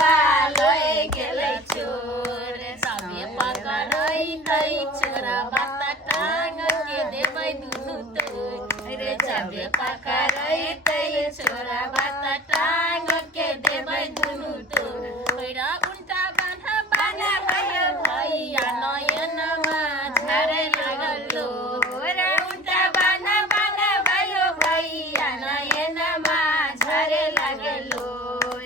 बालोय गेलै चोर सबे पकड़ैतै छोरा बाता टांग के देबै दुनू तोर रे सबे पकड़ैतै छोरा बाता टांग के देबै दुनू तोर पैरा उल्टा बान्हा बान्हा भयो भैया नयनमा झारे लागलो रे उल्टा बान्हा बान्हा भयो भैया नयनमा झारे लागलो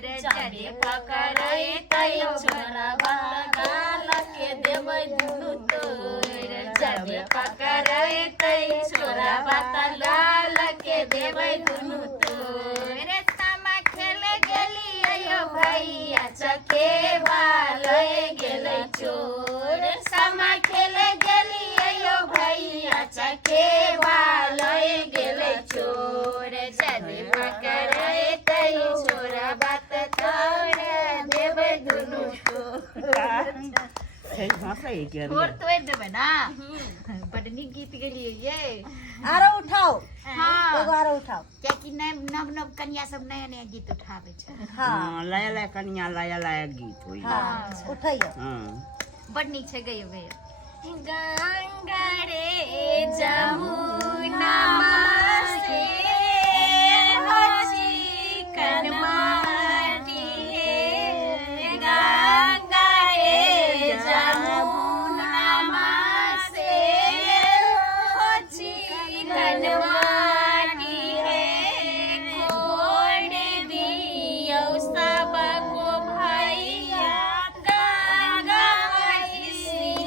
रे चारे पकड़ैतै छोरा बाता गाल के देबै दुनू तोर चारे पकड़ैतै छोरा बाता गाल के देबै दुनू तोर रे सामा खेले गेलियै भैया चकेवा लय गेलै चोर सामा खेले गेलियै भैया चकेवा लय गेलै चोर चारे पकड़ैतै छोरा बात तोर देबै दुनू तोर और तो देबै ना बड़ नीक गीत गेलियै ये आरो उठाओ हाँ एगो आरो उठाओ क्या कि नव नव कन्या सब नया नया गीत उठावे छै हाँ लया लया कन्या लया लया गीत होई हाँ उठाइयो बड़ नीक छै गइयो गइयो गंगा रे जमुना से होची कनमाटी हे गंगा रे जमुना से होची कनमाटी हे कोड दियो सबको भैया गंगा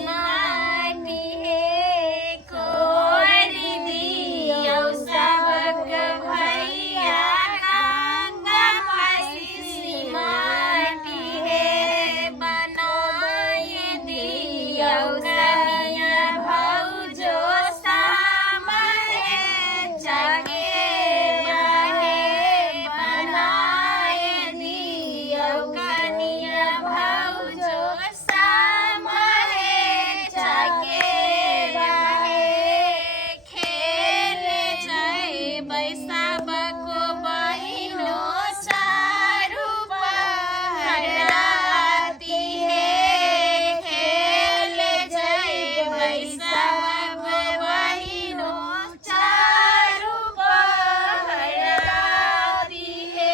माटी हे कोड दियो सबको भैया गंगा माटी हे बनाए दियो कनिया भौजो सामने चकेवा हे बनाए दियो कनिया भौजो सामने चकेवा हे खेले जइबै सबको बहिनो चारू पहराती हे खेले जइबै सबको बहिनो चारू पहराती हे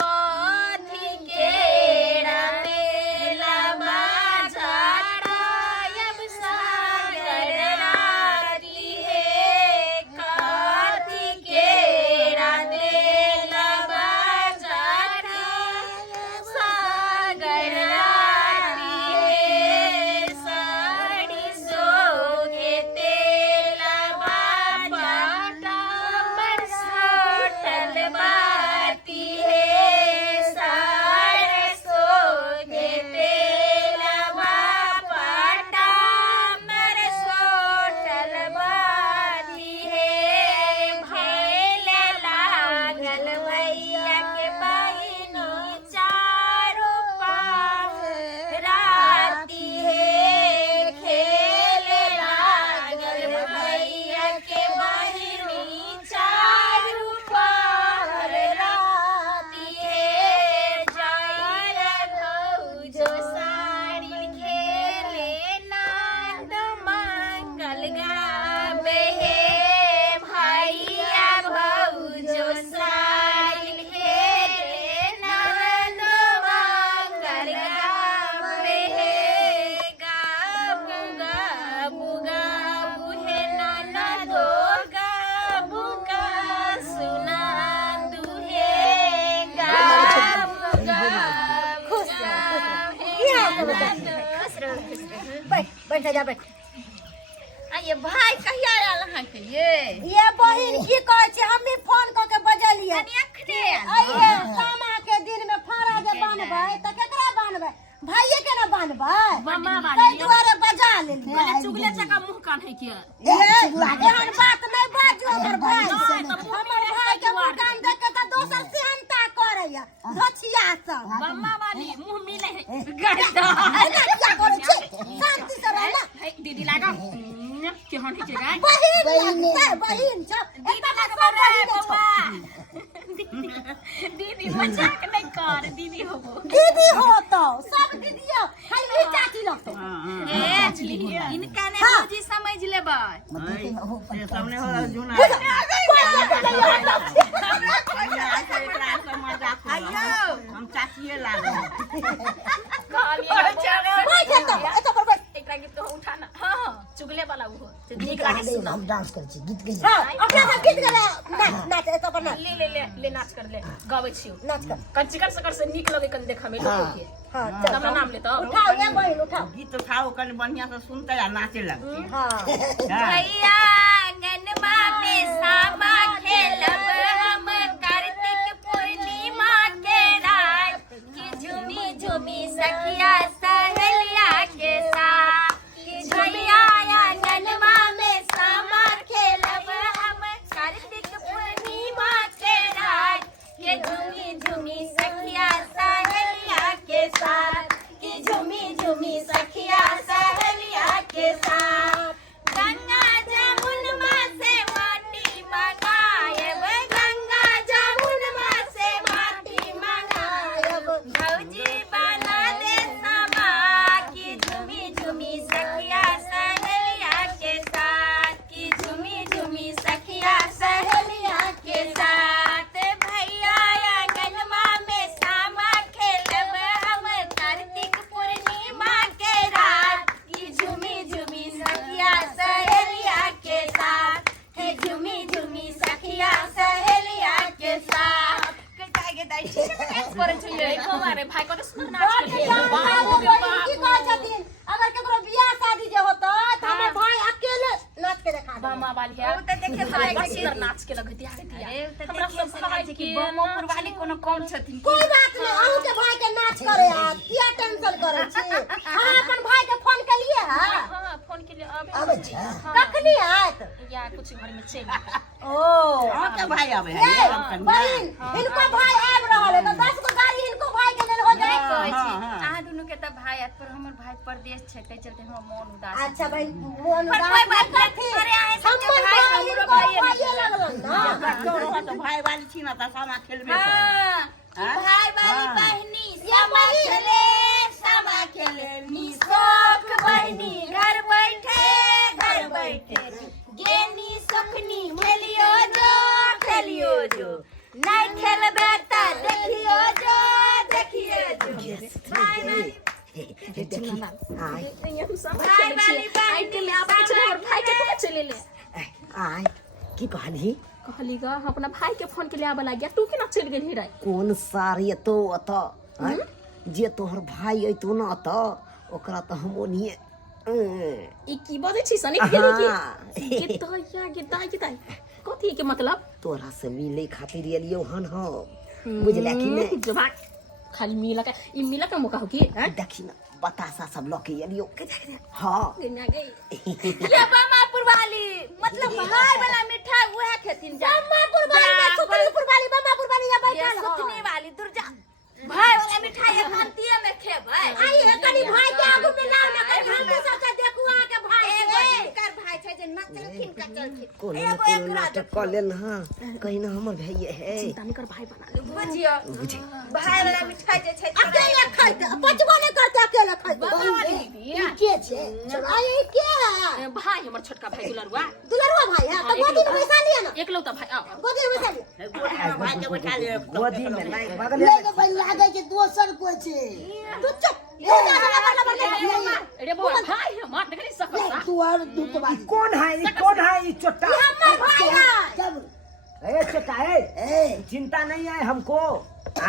कथी केरा तेला बाजारायब सागर राती हे कथी केरा तेला बाजारायब सागर राती हे साड़ी सोगे तेला बाटा बरसोटल बाती हे साड़ी सोगे तेला बाटा बरसोटल बाती हे भैले लागल भैया के बहिनी चारू पहराती हे खेले लागल भैया के बहिनी चारू पहराती हे जाइल भौजो साड़ी खेले नाद मंगल गावे हे भैया भौजो साड़ी खेले नाद मंगल गावे हे गाबू गाबू गाबू हे ननदो गाबू का सुना दुहे गाबू गाबू बैठ बैठ जा बैठ ये भाई कहिया आयल अहाँ के ये बहिन की कहै छै हम भी फोन क के बजलियै अखने आइए सामा के दिन में फाड़ा जे बांधबै त केकरा बांधबै भाइये के ना बांधबै मम्मा ताहि दुआरे बजा लेलियै चुगले चका मुंह कान है के एहन बात नहीं बाजू हमर भाई हमर भाई के मुंह कान देख के त दोसर सेहनता करैया धछिया सब मम्मा वाली मुंह मिले है गड्ढा एना क्या करै छै शांति से रह ना दीदी लागा के हन के रे बहिन छ दीदी लगा रे बाबा दीदी मजाक नहीं कर अरे दीदी हो दीदी हो तो सब दीदियो हाय ये चाची लोग तो ए इनका ने भौजी समझ लेबै ये सामने हो जुना हम चाचिए लागे एकरा गीत तो उठाना हां चुगले वाला वो नीक लागे सुन हम डांस कर छी गीत गई हां अपना गीत गले नाच ए तो पर ले नाच कर ले गाबै छियो नाच कर कंचिकर सकर से नीक लगे कन देखा में लोग के हां तब नाम ले तो उठाओ ये बहिन उठाओ गीत उठाओ कन बढ़िया से सुनते या नाचे लगते हां भैया आंगनमा में सामा खेलब हम कार्तिक पूर्णिमा के रात की झूमी झूमी सखिया सहेलिया के साथ भैया आंगनमा में सामा खेलब हम कार्तिक पूर्णिमा के रात के झूमी झूमी सखिया सहेलिया के साथ की झूमी झूमी सखिया सहेलिया के साथ गंगा जमुनमा से माटी मंगायब गंगा जमुनमा से माटी मंगायब भौजी बना दे समा की झूमी झूमी सखिया सहेलिया के साथ की झूमी झूमी सखिया सहेलिया के साथ भैया आंगनमा में सामा खेलब हम कार्तिक पूर्णिमा के रात की झूमी झूमी सखिया सहेलिया के साथ की झूमी झूमी सखिया सहेलिया के साथ के दाई करे छियै हमारे भाई को सुन नाच के की कहै छथिन अगर केकरो बियाह शादी जे होतो त हमर भाई अकेले नाच के देखा दे बामा वाली है त देखे भाई सुंदर नाच के लगती है हमरा सब खबर है कि ब्रह्मपुर वाली कोनो कम छथिन कोई बात नहीं अहू के भाई के नाच करे आ किया टेंशन करे छी हां अपन भाई के फोन के लिए हां हां फोन के लिए आबे छ कखनी आत या कुछ घर में चल ओ हां के भाई आवे है ये बहिन इनको भाई आब रहल है तो 10 गो गाड़ी इनको भाई के लेल हो जाए अहाँ दुनू के त भाई आत पर हमर भाई परदेश छै तै चलते हम मन उदास अच्छा भाई मोन पर कोई बात नहीं अरे आए सब भाई हमरो भाई लगलन ना तो भाई वाली छी ना त सामा खेलबे हां भाई वाली बहनी सामा खेले नी शौक बहनी घर बैठे गेनी सुखनी खेलियो जो नहीं खेलबे त देखियो जो भाई वाली बहनी आप और भाई के तो चले ले आय की कहली कहली ग अपना भाई के फोन के लिए आबे लाग गया तू केना चल गेली रे कोन सारी तो अत जे तोहर भाई अइतो न अत ओकरा त हम ओनिए ई की बजे छी सनी खेली की तो या गीताई कथी के मतलब तोरा से मिले खातिर एलियो हन हम बुझले कि नहीं जबा खाली मिला के ई मिला के मौका हो की देखी ना बतासा सब लोग के एलियो हां गिना गई ये बामापुर वाली मतलब भाई वाला मिठाई उहे खेतिन जा बामापुर वाली सुखनीपुर वाली बामापुर वाली या बैठल सुखनी वाली दुर्जा भाई वाला मिठाई खानतिए में खेबै आई कनी भाई के आगू में लाओ ना कनी हम सब देखू आ के भाई कर भाई छै जे नचलखिन का चलखिन एगो एक नाटक कर ले ना कहीं ना हमर भैये है चिंता नहीं कर भाई बना ले बुझियो भाई वाला मिठाई जे छै अकेले खाइते पचबो नहीं करते अकेले खाइते के छे आई के है भाई हमर छोटका भाई दुलरुआ भाई है तो गोदी में बैसा लिया ना एकलौता भाई आ गोदी में बैसा लिया भाई के बैठा ले गोदी में नहीं बगल ले के भाई लागे के दोसर कोई छे तू चुप अरे बुआ भाई मार देखली सकता तू और दूत बात कौन है ये छोटा हमर भाई है जब ए छोटा है चिंता नहीं है हमको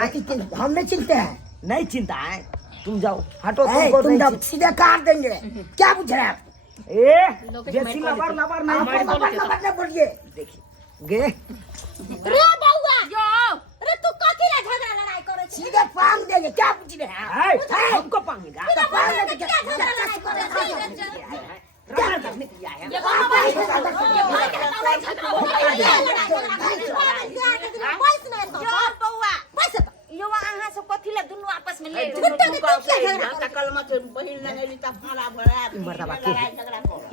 आके हम नहीं चिंते हैं नहीं चिंता है तुम जाओ हटो तुम जब सीधे काट देंगे क्या पूछ रहे हैं ए जैसी लबर नहीं लबर बोलिए देखिए गे रे बउआ यो अरे तू काकी ला झगड़ा लड़ाई करे छी सीधे पांग देंगे क्या पूछ रहे हैं हमको पाएगा सीधे पांग देंगे क्या झगड़ा लड़ाई करे छी क्या करने के लिए आया ये भाई के झगड़ा हो गया जो बउआ बस यो अहाँ सब कथि ला दुनु आपस में ले कलमा के बहिन लगेली त भाला भरा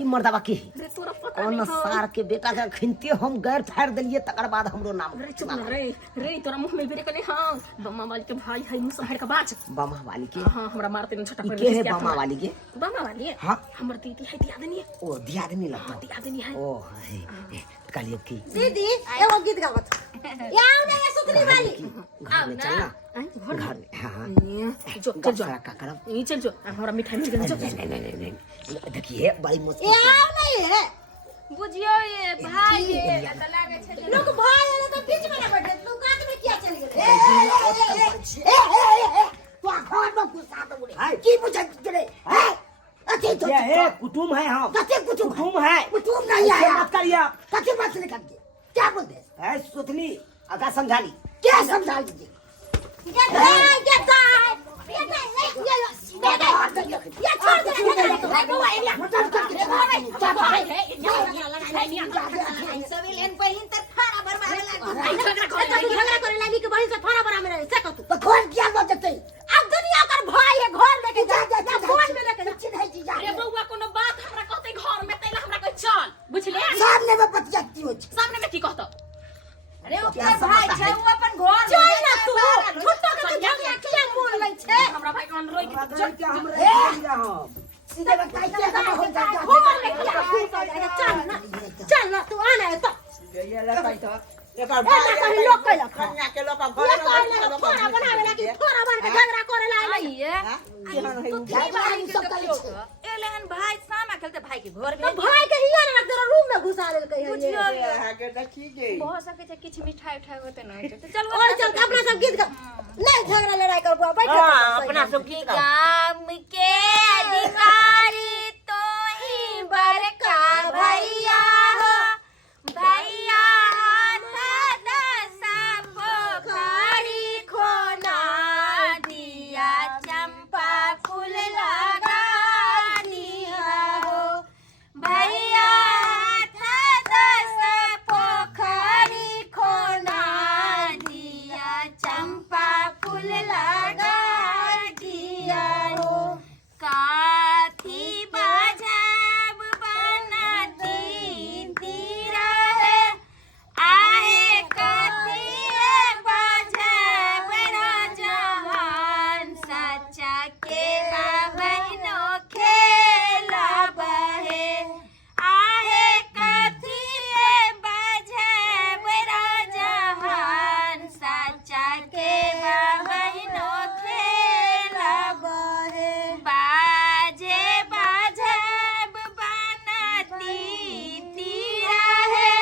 ई मर्दावा के रे तोरा कौन सार के बेटा के खिनते हम गैर फाड़ दिलिए तकर बाद हमरो नाम रे चुप ना रे रे तोरा मुंह में बेरे कने हां बम्मा वाली के भाई है मुंह संहार का बाज बमा वाली के हां हमरा मारते न छटा ई के है बमा वाली के बम्मा वाली हां हमर दीदी है दियादनी ओ दियादनी लगता दियादनी है ओ कालियो की दीदी एगो गीत गावत याऊ ने सुतली वाली घर में चलना घर में हां जो चल जो का करब ई चल जो हमरा मिठाई मिल गई जो नहीं देखिए बड़ी मुश्किल याऊ नहीं है बुझियो ये भाई ये त लागे छै लोग भाई है तो बीच में ना बैठे तू काट में क्या चल गए तू घर में घुसा दो रे की बुझा करे अच्छे तो ये कुटुम है हम कते कुटुम है कुटुम नहीं आया मत करिए आप कते बात निकाल के क्या बोलते है सुथनी अगा समझा ली क्या समझा लीजिए ये छोड़ दे मटन करके क्या भाई है सवेलेन पहिन त फारा भर मारे लागी झगड़ा करे लागी के बहिन से फारा भर मारे से कहतू तो खोल किया न देते अब दुनिया कर भाई है घर लेके जा फोन में लेके चिन्ह जी जा अरे बउआ कोनो बात हमरा कहते घर में तैला हमरा कह चल बुझले सामने में बतियाती हो सामने में की कहतो अरे ओकर भाई छै वो अपन घर चल ना तू छुट्टा के झगड़ा किया बोल लै छे हमरा भाई कौन रोई के चल क्या हम हम सीधे बताई क्या हो जाएगा घूमर में क्या हो जाएगा चल ना तू आना है तो ये लगाई तो एकर भाई कहीं लोग कहला कन्या के लोग ये कहला खाना बनावे लागी थोड़ा बन के झगड़ा करे लाई ये तो क्या भाई सब कहले छे एलेहन भाई सामा खेलते भाई के घर तो में भाई के हिया ना तेरा रूम में घुसा लेल कहिए बुझियो ये है के देखी जे बहुत सके छै किछ मिठाई उठाई होते न तो चल और चल के अपना सब गीत गा नहीं झगड़ा लड़ाई कर बैठ अपना सब की का काम के अधिकारी तो ही बड़का भैया हो भैया हाथ दसा पोखरी खोना दिया चंपा फूल लगा दिया हो भैया हाथ दसा पोखरी खोना दिया चंपा फूल लगा दिया हो काथी बाजब बनाती तीरा है आहे काथी बाजब राजहान सच्चा के बहनो खेला बहे आहे काथी बाजब राजहान सच्चा के बहनो खेला बहे बाजे बाजब बनाती तीरा है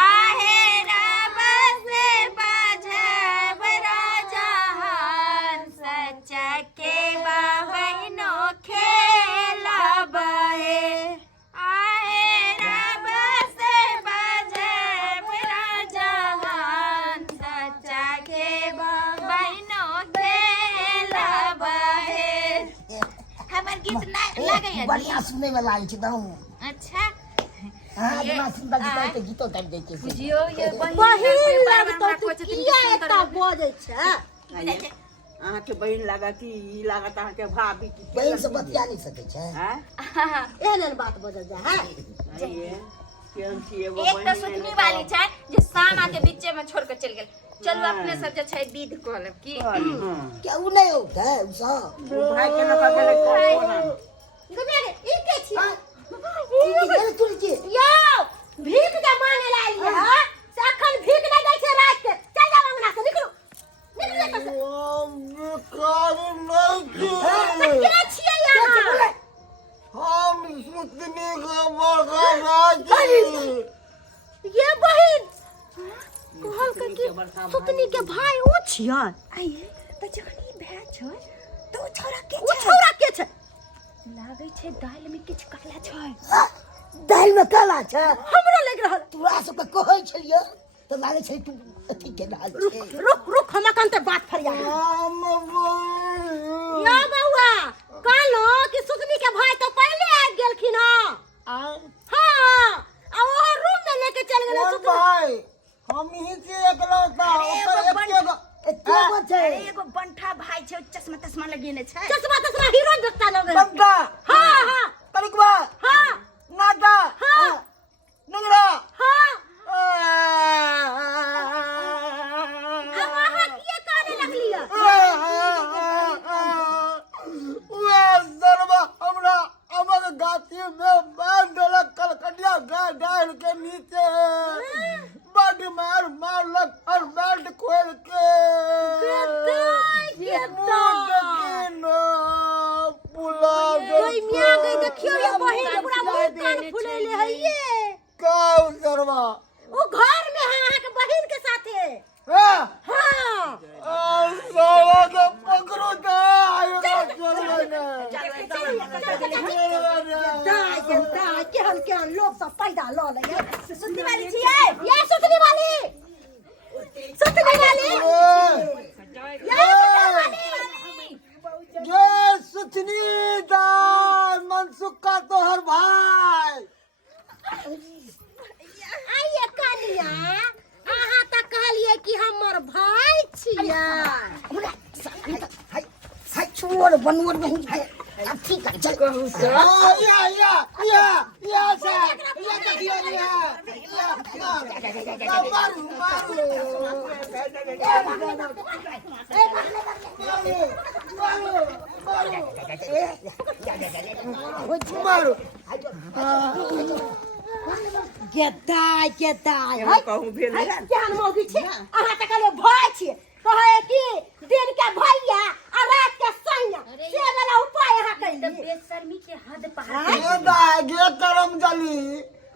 आहे रब से बाजब राजहान सच्चा के बहनो खेला बहे आहे रब से बाजब राजहान सच्चा के बहनो खेला बहे हमर गीत ना लगैया बढ़िया सुने में लागी छी दऊ अच्छा हां इतना सुंदर गीत के गीतो तब दै छै बुझियो ये बहिन लगतो तू किया एता बजै छै अहाँ के बहिन लगा कि ई लागत अहाँ के भाभी की बहिन से बतिया नहीं सकै छै हैं एहन बात बजल जा है ये केहन छी एगो एक तो बहिन सुतनी वाली छै जे सामा के बीचे में छोड़ के चल गेल चलू अपने सब जे छै विध कह लेब की केहू नहीं होता है उ सब भाई के लोग गेले कोना गमे ई के छी ई के तुलसी यो भीख के मांगे ला लिया हां से अखन भीख नहीं दै छै रात के चल जा अंगना से निकलू निकल क्या छिए यहाँ हम सुतनी का बड़का राज ये बहिन कहल के कि सुतनी के भाई ओ छिया आइए त जखनी भै छै तो छौरा के छै लागे छै दाल में किछ काला छै दाल में काला छै हमरो लग रहल तोरा सब के कहै छलियो तो लागे छै तू अथी के डाल छै रुक हम कनते बात फरिया या बउआ कहलो कि सुतनी के भाई तो पहले आ गेलखिन हां आ वो रूम में लेके चल गेल सुतनी भाई हम ही से एकलौता ओकर एकेगो छै एगो बंठा भाई छै चश्मा तस्मा लगेने छै चश्मा हीरो देखता लगे बंदा हां हां तनिकवा हां नादा हां कान फुलेले है ये का सरवा वो घर में है अहाँ के बहिन के साथे हां हां साला का पकड़ो ता आयो ना सरवा ने दाई केहन लोग सब पैदा ल ले सुतने वाली छिए ये सुतने वाली ये सुतने वाली ये सुथनी दा मनसुख का तोहर भाई आइए कनिया अहाँ त कहलिए कि हमर भाई छियै हाय छोड़ बनवर नहीं है ठीक है चल कहू या से या देखिए या मारू मारू गेदाय कहूँ फिर नहीं। केहन मौगी छी अहाँ त कहलिए भाई छी कहे कि दिन के भैया आ रात के सैया से वाला उपाय अहाँ कइली बेशर्मी के हद पार ये दा गे करम जली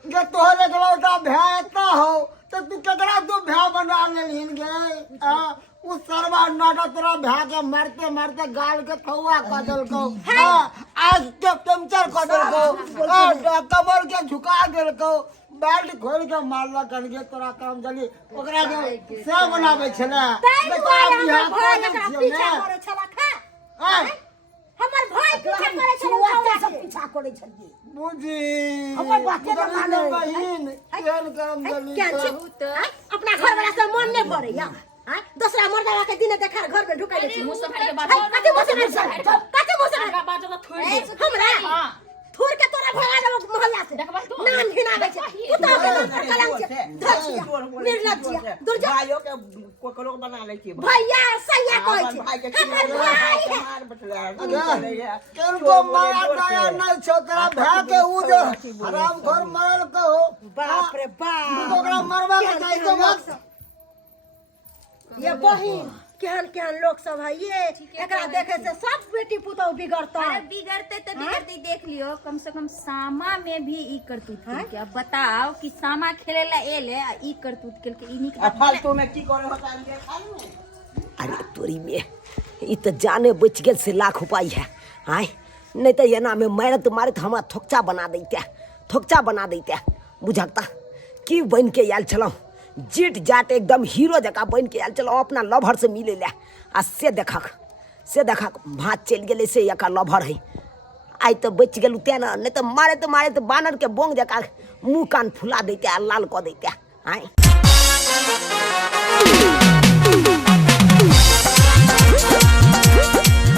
गे तोहर एकलौता भाई इतना हो तो तू केकरा तो भाई बना लेलिन गे उस सरवा नाटा तेरा भाई के मारते मारते गाल के थौआ कर देलको आज के पंचर कर देलको कमर के झुका देलको बेल्ट खोल के मारला कर के तोरा काम जली ओकरा के से बनावे छले बेटा बियाह कर पीछा करे छला खा हमर भाई पीछा करे छला सब पीछा करे छलिए बुझी हमर बाते न माने बहिन केहन काम जली क्या छी अपना घर वाला से मन नहीं पड़े या दूसरा मर्दावा के दिन देखा घर में ढुकाई छी मुंह से फाड़ के बात कते मुंह से कते मुंह से आगा बात तो थोड़ दे हमरा हां थोड़ के तोरा भगा देबो मोहल्ला से देखबा तू नाम घिनावे छै तू तो कलंक छै धचिया निर्लज्जिया दुर्जा भाइयों के कोकरो बना ले छी भैया सैया कहै छै हमर भाई है मार बटला केन को मारा दया नहीं छो तेरा भाई के उ जो हराम घर मरल कहो बाप रे बाप तू ओकरा मरवा के चाहि तो मत ये बहिन केहन लोग सब है ये एकरा देखे से सब बेटी पुतौ बिगड़ता अरे बिगड़ते तो बिगड़ते देख लियो कम से कम सामा में भी ई करतूत के अब बताओ कि सामा खेलेला एले आ ई करतूत के ई निक फालतू में की करे होता है खाल में अरे तोरी में ई तो जाने बच गेल से लाख उपाय है आय नहीं तो एना में मारत मारत हमारा थोकचा बना देते बुझकता की बन के आयल छलौ जीट जाट एकदम हीरो जका बन के आयल छलौ अपना लभर से मिले ले आ से देखक भात चल गेले से एका लभर है आई तो बच गेलू ते ना नहीं तो मारे तो बानर के बोंग जका मुंह कान फुला देते आ लाल क देते आय